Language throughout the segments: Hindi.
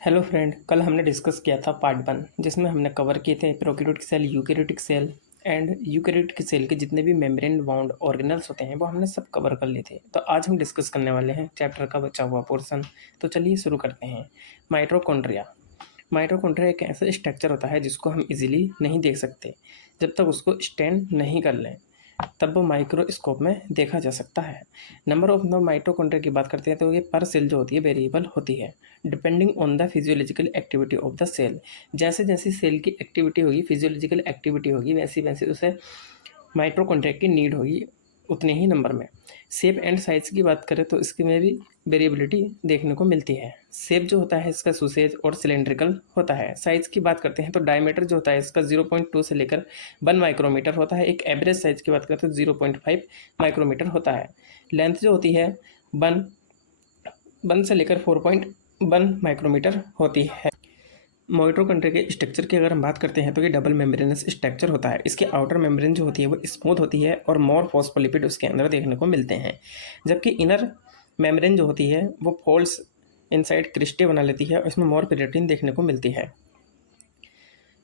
हेलो फ्रेंड, कल हमने डिस्कस किया था पार्ट 1 जिसमें हमने कवर किए थे prokaryotic cell, eukaryotic cell and eukaryotic cell के जितने भी मेम्ब्रेन बाउंड ऑर्गेनल्स होते हैं वो हमने सब कवर कर लिए थे। तो आज हम डिस्कस करने वाले हैं चैप्टर का बचा हुआ पोर्शन। तो चलिए शुरू करते हैं। माइटोकॉन्ड्रिया। माइटोकॉन्ड्रिया एक ऐसा स्ट्रक्चर होता है जिसको हम इजीली नहीं देख सकते। जब तक उसको स्टैंड नहीं कर लें तब वो माइक्रोस्कोप में देखा जा सकता है। नंबर ऑफ द माइटोकॉन्ड्रिया की बात करते हैं तो ये पर सेल जो होती है वेरिएबल होती है depending on the physiological activity of the cell. जैसे जैसे सेल की एक्टिविटी होगी, फिजियोलॉजिकल एक्टिविटी होगी, वैसी वैसे उसे माइटोकॉन्ड्रिया की नीड होगी उतने ही नंबर में। शेप एंड साइज की बात करें तो इसकी में भी वेरिएबिलिटी देखने को मिलती है। शेप जो होता है इसका सुसेज और सिलेंड्रिकल होता है। साइज की बात करते हैं तो डायमीटर जो होता है इसका 0.2 से लेकर 1 माइक्रोमीटर होता है। एक एवरेज साइज की बात करें तो 0.5 माइक्रोमीटर होता है। लेंथ जो होती है 1 से लेकर 4.1 माइक्रोमीटर होती है। माइटोकॉन्ड्रिया के स्ट्रक्चर की अगर हम बात करते हैं तो ये डबल मेम्ब्रेनस स्ट्रक्चर होता है। इसकी आउटर मेम्ब्रेन जो होती है वो स्मूथ होती है और मोर फॉस्फोलिपिड उसके अंदर देखने को मिलते हैं, जबकि इनर मेम्ब्रेन जो होती है वो फोल्ड्स इनसाइड क्रिस्टे बना लेती है और इसमें मोर पेरिटोनियम देखने को मिलती है।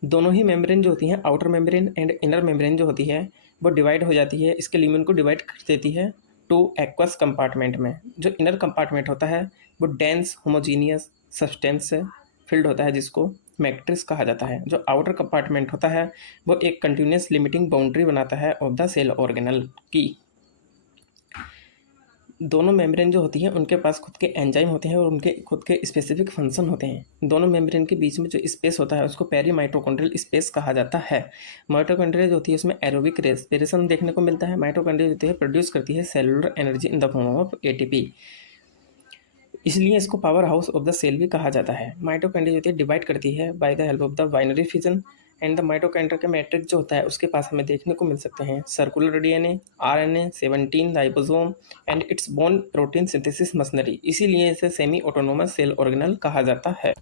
दोनों ही मेम्ब्रेन जो होती हैं, outer membrane and inner membrane जो होती है वो डिवाइड हो जाती है। इसके ल्यूमेन को डिवाइड कर देती है टू एक्वस कंपार्टमेंट में। जो इनर कंपार्टमेंट होता है वो डेंस होमोजीनियस सब्सटेंस से फिल्ड होता है जिसको मैट्रिक्स कहा जाता है। जो आउटर कंपार्टमेंट होता है वो एक कंटिन्यूस लिमिटिंग बाउंड्री बनाता है ऑफ द सेल ऑर्गेनल की। दोनों मेम्ब्रेन जो होती हैं उनके पास खुद के एंजाइम होते हैं और उनके खुद के स्पेसिफिक फंक्शन होते हैं। दोनों मेम्ब्रेन के बीच में जो स्पेस होता है उसको पेरी माइटोकॉन्ड्रियल स्पेस कहा जाता है। माइटोकॉन्ड्रिया जो होती है उसमें एरोबिक रेस्पिरेशन देखने को मिलता है। माइटोकॉन्ड्रिया जो होती है प्रोड्यूस करती है cellular energy in the form of ATP, इसलिए इसको powerhouse of the cell भी कहा जाता है। माइटोकॉन्ड्रिया जो होती है डिवाइड करती है by the help of the binary fission and the mitochondria का मैट्रिक्स जो होता है उसके पास हमें देखने को मिल सकते हैं circular DNA, RNA, 17 ribosome and it's bone protein synthesis machinery, इसीलिए इसे सेमी ऑटोनोमस सेल ऑर्गेनल कहा जाता है।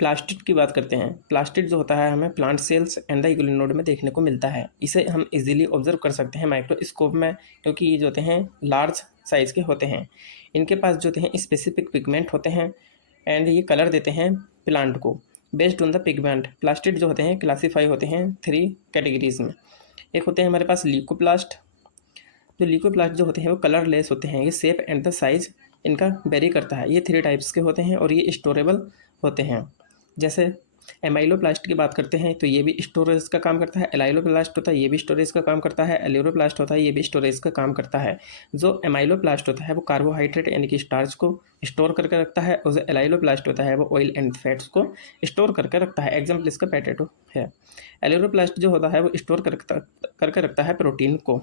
प्लास्टिड की बात करते हैं। प्लास्टिड जो होता है हमें प्लांट सेल्स एंड द यूग्लिनोड में देखने को मिलता है। इसे हम इजीली ऑब्जर्व कर सकते हैं माइक्रोस्कोप में, क्योंकि ये जो होते हैं लार्ज साइज के होते हैं। इनके पास जो होते हैं स्पेसिफिक पिगमेंट होते हैं एंड ये कलर देते हैं प्लांट को based on the pigment. Plastid जो होते हैं क्लासीफाई होते हैं 3 कैटेगरीज में। एक होते हैं हमारे पास ल्यूकोप्लास्ट। जो ल्यूकोप्लास्ट जो होते हैं वो कलरलेस होते हैं। ये शेप एंड द साइज इनका वेरी करता है। ये 3 टाइप्स के होते हैं और ये स्टोरेबल होते हैं। जैसे एमाइलोप्लास्ट की बात करते हैं तो ये भी स्टोरेज का काम करता है। एलाइलोप्लास्ट होता है ये भी स्टोरेज का काम करता है। एल्यूरोप्लास्ट होता है ये भी स्टोरेज का काम करता है। जो एमाइलोप्लास्ट होता है वो कार्बोहाइड्रेट यानी कि स्टार्च को स्टोर करके रखता है और जो एलाइलोप्लास्ट होता है वो ऑयल एंड फैट्स को स्टोर करके रखता है। एग्जाम्पल इसका पोटैटो है। एल्यूरोप्लास्ट जो होता है वो स्टोर करके रखता है प्रोटीन को।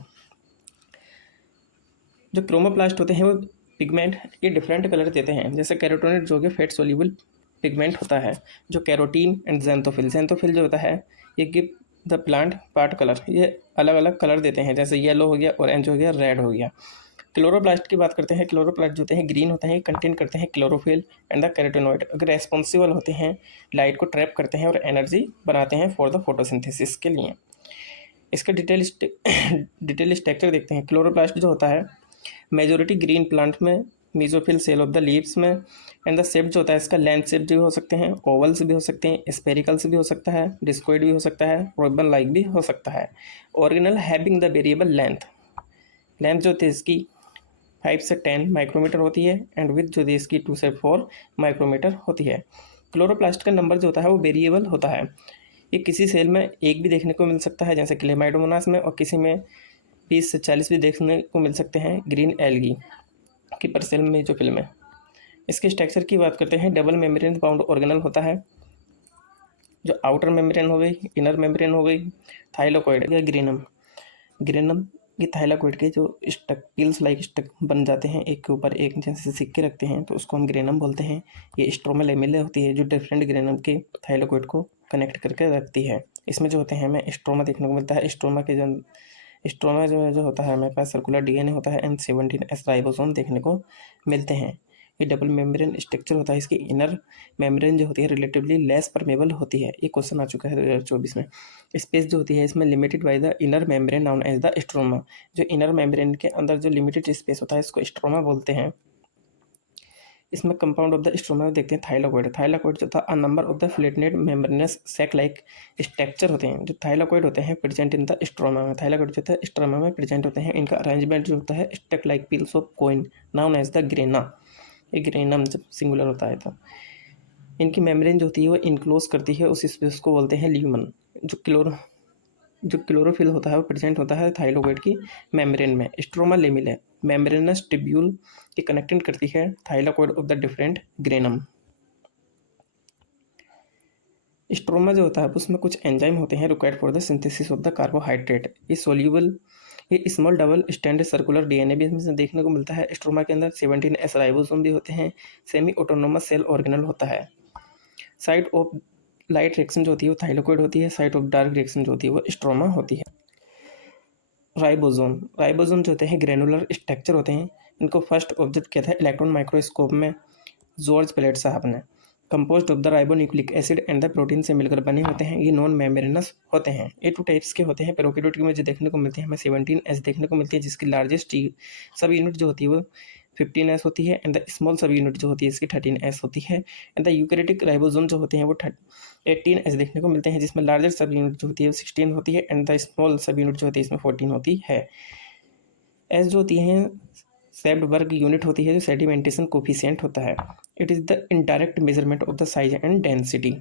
जो क्रोमोप्लास्ट होते हैं वो पिगमेंट ये डिफरेंट कलर देते हैं। जैसे कैरोटीनॉइड जो कि फैट सोल्यूबल पिगमेंट होता है। जो कैरोटीन एंड ज़ैंथोफिल जो होता है ये give the plant part colour, ये अलग अलग कलर देते हैं। जैसे येलो हो गया, ऑरेंज हो गया, रेड हो गया। क्लोरोप्लास्ट की बात करते हैं। क्लोरोप्लास्ट जो होते हैं ग्रीन होते हैं, कंटेन करते हैं क्लोरोफिल एंड द कैरोटीनॉइड, अगर रेस्पॉन्सिबल होते हैं, लाइट को ट्रैप करते हैं और एनर्जी बनाते हैं फॉर द फोटोसिंथेसिस के लिए। इसका डिटेल स्ट्रक्चर देखते हैं। क्लोरोप्लास्ट जो होता है मेजोरिटी ग्रीन प्लांट में, mesophyll cell of the leaves में एंड द शेप जो होता है इसका लेंथ शेप भी हो सकते हैं, ओवल्स भी हो सकते हैं, स्पेरिकल्स भी हो सकता है, डिस्कोइड भी हो सकता है, रोबन लाइक भी हो सकता है। Organelle having the variable length जो होती है इसकी 5 से 10 माइक्रोमीटर होती है एंड विथ जो है इसकी 2 से 4 माइक्रोमीटर होती है। क्लोरोप्लास्ट का नंबर जो होता है वो वेरिएबल होता है। ये किसी सेल में एक भी देखने को मिल सकता है जैसे क्लेमाइडोमोनास में, और किसी में 20 से 40 भी देखने को मिल सकते हैं ग्रीन एल्गी की पर सेल में जो फिल्म है। इसके स्ट्रक्चर की बात करते हैं। डबल मेम्ब्रेन बाउंड ऑर्गेनल होता है। जो आउटर मेम्ब्रेन हो गई, इनर मेम्ब्रेन हो गई, थाइलाकोइड या ग्रेनम ये थाइलाकोइड के जो स्टक पिल्स लाइक स्टक बन जाते हैं एक के ऊपर एक जैसे सिक्के रखते हैं तो उसको हम ग्रेनम बोलते हैं। ये स्ट्रोमा लेमेला होती है जो डिफरेंट ग्रेनम के थाइलाकोइड को कनेक्ट करके रखती है। इसमें जो होते हैं हमें स्ट्रोमा देखने को मिलता है। स्ट्रोमा जो होता है हमारे पास सर्कुलर डीएनए होता है एंड 17S राइबोसोम देखने को मिलते हैं। ये डबल मेम्ब्रेन स्ट्रक्चर होता है। इसकी इनर मेम्ब्रेन जो होती है रिलेटिवली लेस परमेबल होती है। ये क्वेश्चन आ चुका है 2024 में। स्पेस जो होती है इसमें limited by the inner membrane known as the stroma. जो इनर मेम्ब्रेन के अंदर जो लिमिटेड स्पेस होता है इसको स्ट्रोमा बोलते हैं। इसमें कंपाउंड ऑफ द स्ट्रोमा में देखते हैं थाइलाकोइड। थाइलाकोइड जो था a number of the flattened membranous sac like structure होते हैं जो थाइलाकोइड होते हैं प्रेजेंट इन द स्ट्रोमा में। थाइलाकोइड जो होता है स्ट्रोमा में प्रेजेंट होते हैं। इनका अरेंजमेंट जो होता है stuck like piles of coin known as the grana. ये ग्रेनम जब सिंगुलर होता है तो इनकी मेम्ब्रेन जो होती है वो इनक्लोज करती है उस स्पेस को बोलते हैं ल्यूमन। जो क्लोरोफिल होता है वो प्रेजेंट होता है थाइलाकोइड की मेम्ब्रेन में। स्ट्रोमा लेमिला मेम्ब्रेनस ट्यूब्यूल की कनेक्टिंग करती है thylakoid of the different granum. Stroma जो होता है उसमें कुछ एंजाइम होते हैं required for the synthesis of the carbohydrate. ये सोल्यूबल ये small double stand circular DNA भी इसमें देखने को मिलता है। स्ट्रोमा के अंदर 17S राइबोसोम भी होते हैं। सेमी ऑटोनोमस सेल ऑर्गेनल होता है। साइट ऑफ लाइट रिएक्शन जो होती है वो थाइलाकोइड होती है। साइट ऑफ डार्क रिएक्शन जो होती है वो स्ट्रोमा होती है। राइबोसोम जो होते हैं ग्रेनुलर स्ट्रक्चर होते हैं। इनको फर्स्ट ऑब्जर्व किया था इलेक्ट्रॉन माइक्रोस्कोप में जॉर्ज प्लेट साहब ने। Composed of the ribonucleic acid and the protein से मिलकर बने होते हैं। ये नॉन मेम्ब्रेनस होते हैं। ये 2 टाइप्स के होते हैं। प्रोकैरियोटिक में जो देखने को मिलते हैं हमें 17S देखने को मिलती है जिसकी लार्जेस्ट सब यूनिट जो होती है वो 15S होती है एंड द स्मॉल सब यूनिट जो होती है इसकी 13S होती है। एंड द यूकैरियोटिक राइबोसोम जो होते हैं वो 18S देखने को मिलते हैं जिसमें लार्जेस्ट सब यूनिट जो होती है वो 16 होती है एंड द स्मॉल सब यूनिट जो होती है इसमें 14 होती है। एस जो होती है सेप्टबर्ग यूनिट होती है जो सेडिमेंटेशन कोफिशिएंट होता है। It is the indirect measurement of the size and density.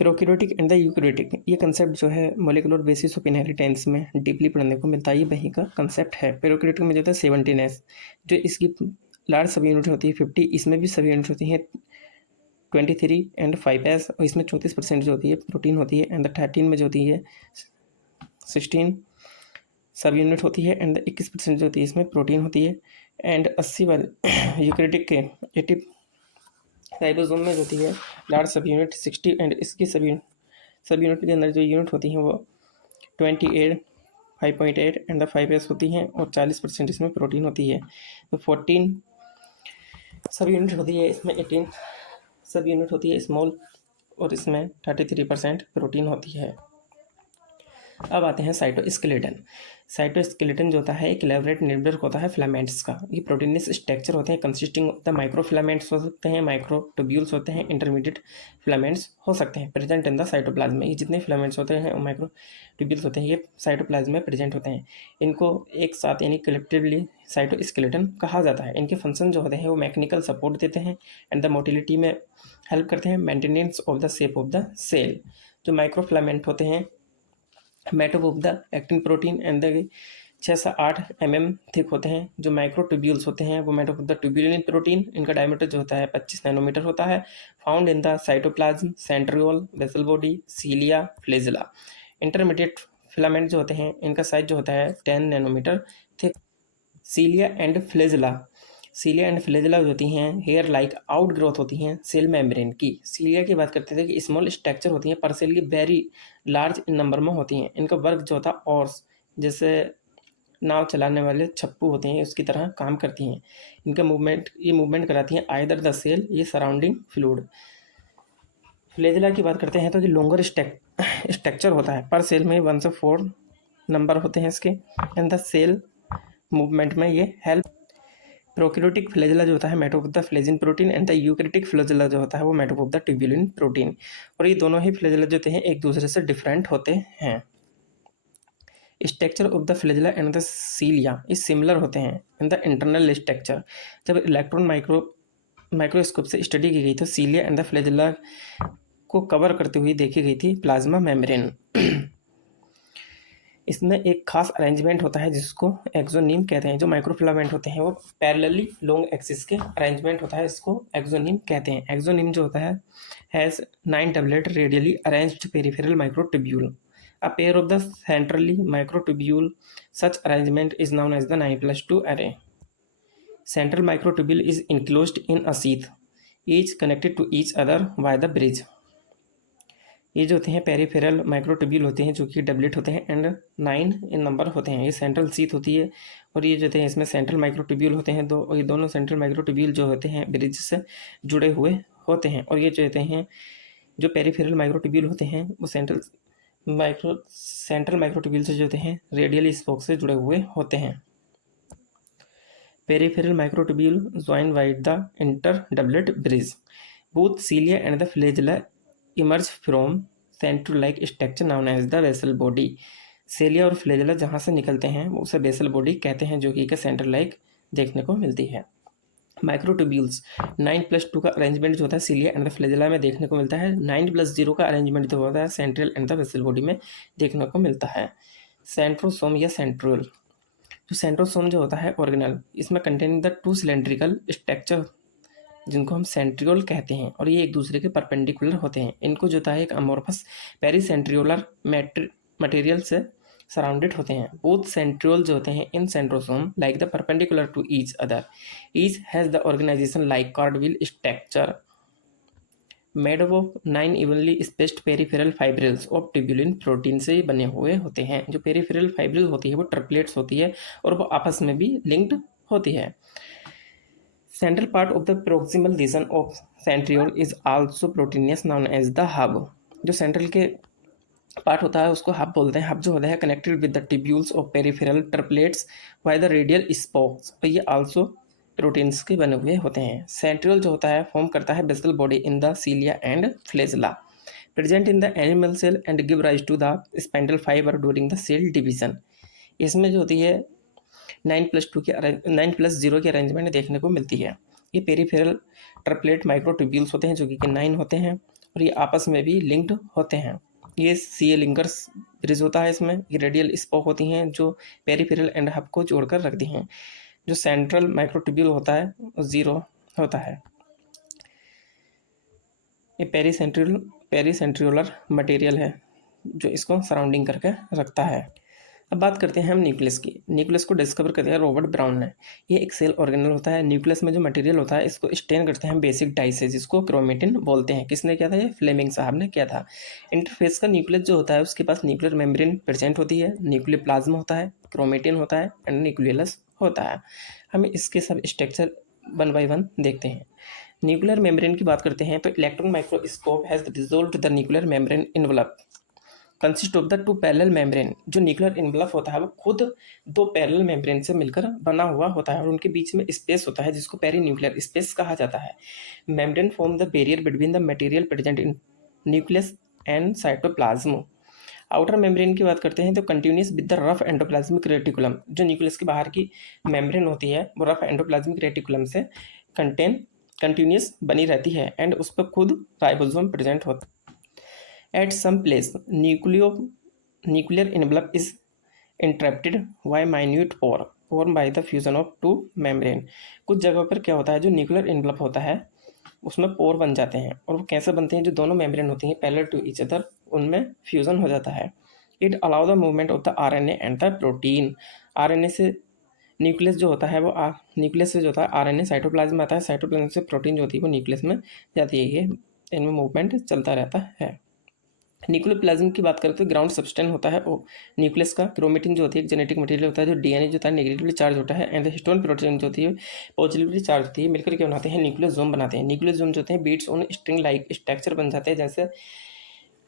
Prokaryotic and the eukaryotic ये कंसेप्ट जो है मोलिकुलर बेसिस ऑफ इनहेरिटेंस में डीपली पढ़ने को मिलता है। ये वहीं का कंसेप्ट है। प्रोकैरियोटिक में जो होता है 17S जो इसकी लार्ज सब यूनिट होती है 50। इसमें भी सब यूनिट होती है 23 एंड 5S और इसमें 34% जो होती है प्रोटीन होती है एंड 13 में जो होती है 16 सब यूनिट होती है एंड 21% जो होती है इसमें प्रोटीन होती है। एंड 80 वाले यूकैरियोटिक के 80 राइबोसोम में जो होती है लार्ज सब यूनिट 60 एंड इसकी सब यूनिट के अंदर जो यूनिट होती हैं वो 28 5.8 एंड 5S होती हैं और 40% इसमें प्रोटीन होती है। तो 14 सब यूनिट होती है इसमें 18 सब यूनिट होती है स्मॉल और इसमें 33% प्रोटीन होती है। अब आते हैं साइटोस्केलेटन। साइटोस्केलेटन जो होता है एक इलेबोरेट नेटवर्क होता है फिलामेंट्स का। ये प्रोटीनस स्ट्रक्चर होते हैं कंसिस्टिंग ऑफ द माइक्रोफिलामेंट्स हो सकते हैं, माइक्रोट्यूब्यूल्स होते हैं, इंटरमीडिएट फिलामेंट्स हो सकते हैं प्रेजेंट इन द साइटोप्लाज्म में। ये जितने फिलामेंट्स होते हैं माइक्रोट्यूब्यूल्स होते हैं ये साइटोप्लाज्म में प्रेजेंट होते हैं। इनको एक साथ यानी कलेक्टिवली साइटोस्केलेटन कहा जाता है। इनके फंक्शन जो होते हैं वो मैकेनिकल सपोर्ट देते हैं एंड द मोटिलिटी में हेल्प करते हैं, maintenance of the shape of the cell. जो माइक्रोफिलामेंट होते हैं made up of the actin protein and the 6 से 8 mm थिक होते हैं। जो माइक्रोट्यूब्यूल्स होते हैं वो made up of the tubulin protein. इनका डायमीटर जो होता है 25 नैनोमीटर होता है। Found in the cytoplasm, centriole, basal body, cilia, flagella. Intermediate filament जो होते हैं इनका साइज जो होता है 10 nanometre thick. Cilia and flagella जो होती हैं हेयर लाइक आउट ग्रोथ होती हैं सेल मेम्ब्रेन की। सीलिया की बात करते थे कि स्मॉल स्ट्रक्चर होती हैं पर सेल की वेरी लार्ज इन नंबर में होती हैं। इनका वर्क जो होता है ऑर्स जैसे नाव चलाने वाले छप्पू होते हैं उसकी तरह काम करती हैं। इनका मूवमेंट कराती हैं आइदर द सेल ये सराउंडिंग फ्लूइड। फ्लैजेला की बात करते हैं तो कि लॉन्गर स्ट्रक्चर होता है पर सेल में 1 से 4 नंबर होते हैं इसके एंड द सेल मूवमेंट में ये हेल्प। प्रोकैरियोटिक फ्लैजेला जो होता है made up of the flagellin protein and the eukaryotic flagella जो होता है वो made up of the tubulin protein. और ये दोनों ही फ्लैजेला जो होते हैं एक दूसरे से डिफरेंट होते हैं। Structure of the flagella and the cilia is similar होते हैं इन द इंटरनल स्ट्रक्चर। जब इलेक्ट्रॉन माइक्रोस्कोप से स्टडी की गई तो सीलिया एंड द फ्लैजेला को कवर करते हुए देखी गई थी प्लाज्मा मेम्ब्रेन। इसमें एक खास अरेंजमेंट होता है जिसको एक्सोनीम कहते हैं। जो माइक्रोफिलामेंट होते हैं वो पैरेलली लॉन्ग एक्सिस के अरेंजमेंट होता है, इसको एक्सोनीम कहते हैं। एक्सोनीम जो होता है has 9 tablet radially arranged peripheral microtubule. A pair of the centrally microtubule such arrangement is known as the 9+2 array. Central microtubule is enclosed in a sheath, each connected to each other by the bridge. ये जो होते हैं पेरिफेरल माइक्रोट्यूब्यूल होते हैं जो कि डबलेट होते हैं एंड 9 इन नंबर होते हैं। ये सेंट्रल शीथ होती है और ये जो होते हैं इसमें सेंट्रल माइक्रोट्यूब्यूल होते हैं ये दोनों सेंट्रल माइक्रोट्यूब्यूल जो होते हैं ब्रिज से जुड़े हुए होते हैं। और ये जो होते हैं जो पेरिफेरल माइक्रोट्यूब्यूल होते हैं वो सेंट्रल माइक्रोट्यूब्यूल से जो होते हैं रेडियल स्पोक से जुड़े हुए होते हैं। Peripheral microtubule join by the interdoublet bridge. Both cilia and the flagella emerge from central-like structure known as the basal body. cilia और flagella जहाँ से निकलते हैं उसे basal body कहते हैं, जो कि एक सेंट्रल लाइक देखने को मिलती है। माइक्रोट्यूब्यूल्स 9+2 का अरेंजमेंट जो होता है सिलिया एंड द फ्लैजेला में देखने को मिलता है। 9+0 का अरेंजमेंट जो होता है central and the basal body में देखने को मिलता है। सेंट्रोसोम या सेंट्रियोल, जो सेंट्रोसोम जो होता है ऑर्गेनल, इसमें कंटेनिंग द 2 सिलेंड्रिकल स्ट्रक्चर जिनको हम सेंट्रियोल कहते हैं, और ये एक दूसरे के परपेंडिकुलर होते हैं। इनको जो होता है एक अमोर्फस पेरीसेंट्रियोलर मटेरियल से सराउंडेड होते हैं। बोथ सेंट्रियोल जो होते हैं in centrosome like the perpendicular to each other, each has the organisation like cartwheel structure made up of 9 evenly spaced peripheral fibrils of tubulin protein से बने हुए होते हैं। जो पेरिफेरल फाइब्रिल होती है वो ट्रिपलेट्स होती है और वो आपस में भी लिंक्ड होती है। Central part of the proximal region of centriole is also proteinaceous known as the hub. जो सेंट्रल के पार्ट होता है उसको हब बोलते हैं। हब जो होता है connected with the tubules of peripheral triplets by the radial spokes, और ये आल्सो प्रोटीन्स के बने हुए होते हैं। सेंट्रियोल जो होता है फॉर्म करता है basal body in the cilia and flagella present in the animal cell and give rise to the spindle fibre during the cell division. इसमें जो होती है 9+0 की अरेंजमेंट देखने को मिलती है। ये पेरिफेरल ट्रिपलेट माइक्रोट्यूब्यूल्स होते हैं जो कि 9 होते हैं और ये आपस में भी लिंक्ड होते हैं। ये सी लिंकर्स ब्रिज होता है, इसमें ये रेडियल स्पोक होती हैं जो पेरिफेरल एंड हब को जोड़कर रखती हैं। जो सेंट्रल माइक्रोट्यूब्यूल होता है वो 0 होता है। ये पेरीसेंट्रियोलर मटेरियल है जो इसको सराउंडिंग करके रखता है। अब बात करते हैं हम न्यूक्लियस की। न्यूक्लियस को डिस्कवर करते हैं रॉबर्ट ब्राउन ने। ये एक सेल ऑर्गेनल होता है। न्यूक्लियस में जो मटेरियल होता है इसको स्टेन करते हैं बेसिक डाई से, जिसको क्रोमेटिन बोलते हैं। किसने किया था? ये फ्लेमिंग साहब ने किया था। इंटरफेस का न्यूक्लियस जो होता है उसके पास न्यूक्लियर मेम्ब्रेन प्रेजेंट होती है, न्यूक्लियर प्लाज्मा होता है, क्रोमेटिन होता है एंड न्यूक्लियस होता है। हम इसके सब स्ट्रक्चर 1 बाय 1 देखते हैं। न्यूक्लियर मेम्ब्रेन की बात करते हैं तो electron microscope has resolved the nuclear membrane envelope consist of the 2 parallel membrane. जो न्यूक्लियर इनवलप होता है वो खुद 2 पैरेलल मेम्ब्रेन से मिलकर बना हुआ होता है और उनके बीच में स्पेस होता है जिसको पेरी न्यूक्लियर स्पेस कहा जाता है। Membrane form the barrier between the material present in nucleus and cytoplasm. Outer membrane की बात करते हैं तो continuous with the rough endoplasmic reticulum. जो न्यूक्लियस के बाहर की मेम्ब्रेन होती है वो रफ एंडोप्लाज्मिक रेटिकुलम से कंटिन्यूस बनी रहती है एंड उस पर खुद राइबोसोम प्रेजेंट होता है। At some place, nuclear envelope is interrupted by minute pore formed by the fusion of 2 membrane। कुछ जगहों पर क्या होता है, जो न्यूक्लियर इनवलप होता है उसमें पोर बन जाते हैं और वो कैसे बनते हैं? जो दोनों मेम्ब्रेन होती हैं पैरेलल टू ईच अदर उनमें फ्यूजन हो जाता है। It allow the movement of the RNA and the protein. RNA से न्यूक्लियस जो होता है वो न्यूक्लियस से जो होता है आरएनए साइटोप्लाज्म में आता है, साइटोप्लाज्म से प्रोटीन जो होती है वो न्यूक्लियस में जाती है। ये इनमें मूवमेंट चलता रहता है। न्यूक्लियर प्लाज्म की बात करें तो ग्राउंड सब्सटेंस होता है न्यूक्लियस का। क्रोमेटिन जो होती है एक जेनेटिक मटेरियल होता है। जो डीएनए जो होता है नेगेटिवली चार्ज होता है एंड हिस्टोन प्रोटीन जो होती है पॉजिटिवली चार्ज होती है। मिलकर क्या बनाते हैं? न्यूक्लियोसोम बनाते हैं। न्यूक्लियोसोम जो होते हैं beads on string like structure बन जाते हैं, जैसे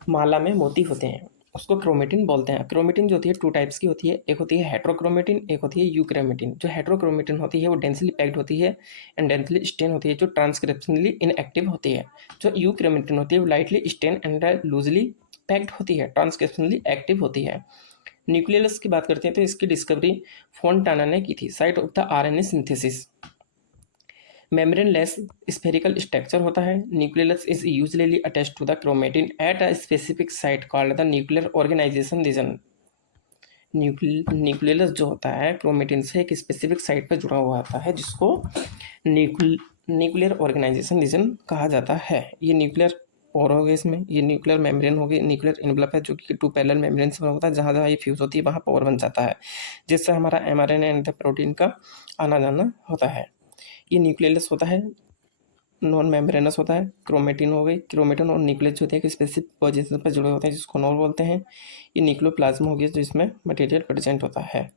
माला में मोती होते हैं। उसको क्रोमेटिन बोलते हैं। क्रोमेटिन जो होती है 2 टाइप्स की होती है, एक होती है हेट्रोक्रोमेटिन, एक होती है यूक्रोमेटिन। जो हेट्रोक्रोमेटिन होती है वो डेंसली पैक्ड होती है एंड डेंसली स्टेन होती है, जो ट्रांसक्रिप्शनली इनएक्टिव होती है। जो यूक्रोमेटिन होती है वो lightly stain and loosely packed होती है, ट्रांसक्रिप्शनली एक्टिव होती है। न्यूक्लियस की बात करते हैं तो इसकी डिस्कवरी फोंटाना ने की थी, site of the RNA synthesis. Membrane less spherical structure होता है। Nucleus is usually attached to the chromatin at a specific site called the nuclear organisation region. Nucleus जो होता है क्रोमेटिन से एक स्पेसिफिक साइट पर जुड़ा हुआ होता है जिसको न्यूक्लियर ऑर्गेनाइजेशन रीजन कहा जाता है। ये न्यूक्लियर पोर हो गए, इसमें ये न्यूक्लियर मेम्ब्रेन हो गई, न्यूक्लियर इनवलप है जो कि 2 पैरेलल मेम्ब्रेन से होता है। जहाँ जहाँ ये फ्यूज होती है वहाँ पोर बन जाता है, जिससे हमारा एमआरएनए एंड प्रोटीन का आना जाना होता है। ये न्यूक्लियस होता है, नॉन मेम्ब्रेनस होता है। क्रोमेटिन हो गई, क्रोमेटिन और न्यूक्लियस जो होते हैं एक स्पेसिफिक पोजीशन पर जुड़े होते हैं जिसको नॉन बोलते हैं। ये न्यूक्लियोप्लाज्म हो गया जो इसमें मटेरियल प्रेजेंट होता है।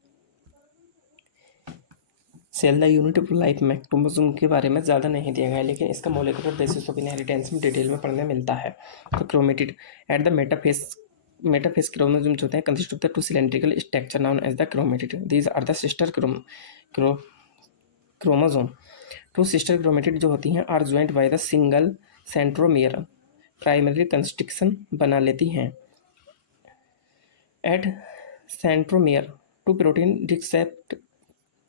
Cell the unit of life में क्रोमोसोम के बारे में ज़्यादा नहीं दिया गया है, लेकिन इसका मोलेकुलर बेसिस ऑफ इनहेरिटेंस में डिटेल में पढ़ने मिलता है। तो chromatid at the metaphase chromosome जो होते हैं consist of the 2 cylindrical structure known as the chromatid. These are the sister chromosome. Two sister chromatid जो होती हैं are joined by the single centromere, primary construction बना लेती हैं। At centromere two protein disc shaped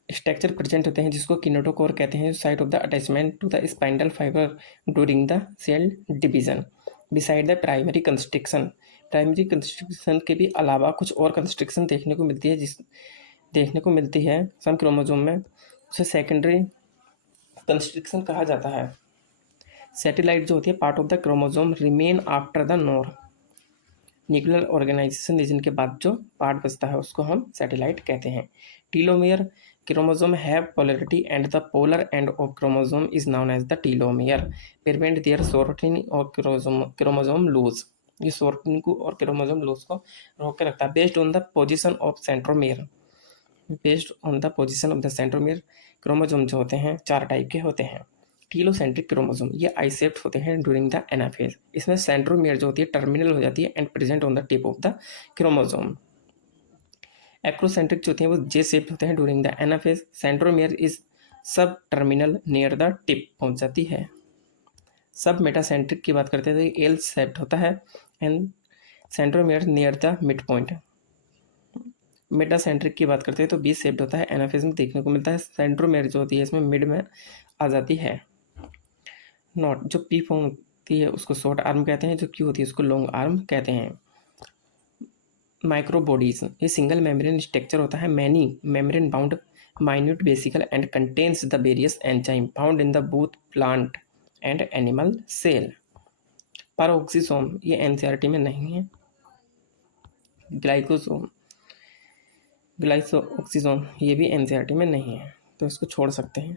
structure present होते हैं जिसको किनेटोकोर कहते हैं, site of the attachment to the spindle fibre during the cell division. Beside the primary construction, primary construction के भी अलावा कुछ और कंस्ट्रक्शन देखने को मिलती है सम क्रोमोसोम में, उसे सेकेंडरी कंस्ट्रक्शन कहा जाता है। सैटेलाइट जो होती है part of the chromosome remain after the NOR, nuclear organisation region के बाद जो पार्ट बचता है उसको हम सैटेलाइट कहते हैं। Telomere, chromosome have polarity and the polar end of chromosome is known as the telomere, prevent their shortening और क्रोमोसोम लूज, ये शॉर्टनिंग को और क्रोमोसोम लूज को रोक के रखता है। Based on the position of centromere, based on the position of the centromere, chromosome जो होते हैं 4 टाइप के होते हैं। टीलोसेंट्रिक क्रोमोसोम, ये आइसेप्ट होते हैं ड्यूरिंग द एनाफेज, इसमें सेंट्रोमियर जो होती है टर्मिनल हो जाती है and present on the tip of the chromosome. Acrocentric जो होते हैं वो जे शेप होते हैं during the anaphase, centromere is सब टर्मिनल नियर द टिप पहुंच जाती है। सब मेटासेंट्रिक की बात करते हैं तो एल शेप्ड होता है and centromere near the mid point. Metacentric की बात करते हैं तो बी शेप्ड होता है, एनाफेज में देखने को मिलता है। सेंट्रोमियर जो होती है इसमें मिड में आ जाती है। नॉट, जो पी फॉर्म होती है उसको शॉर्ट आर्म कहते हैं, जो क्यू होती है उसको लॉन्ग आर्म कहते हैं। माइक्रोबॉडीज, ये सिंगल मेम्ब्रेन स्ट्रक्चर होता है, many membrane bound minute vesicle and contains the various enzyme found in the both plant and animal cell. Peroxisome, ये एनसीईआरटी में नहीं है। ग्लाइकोसोम, ग्लाइसोक्सिसोम, ये भी एनसीईआरटी में नहीं है तो इसको छोड़ सकते हैं।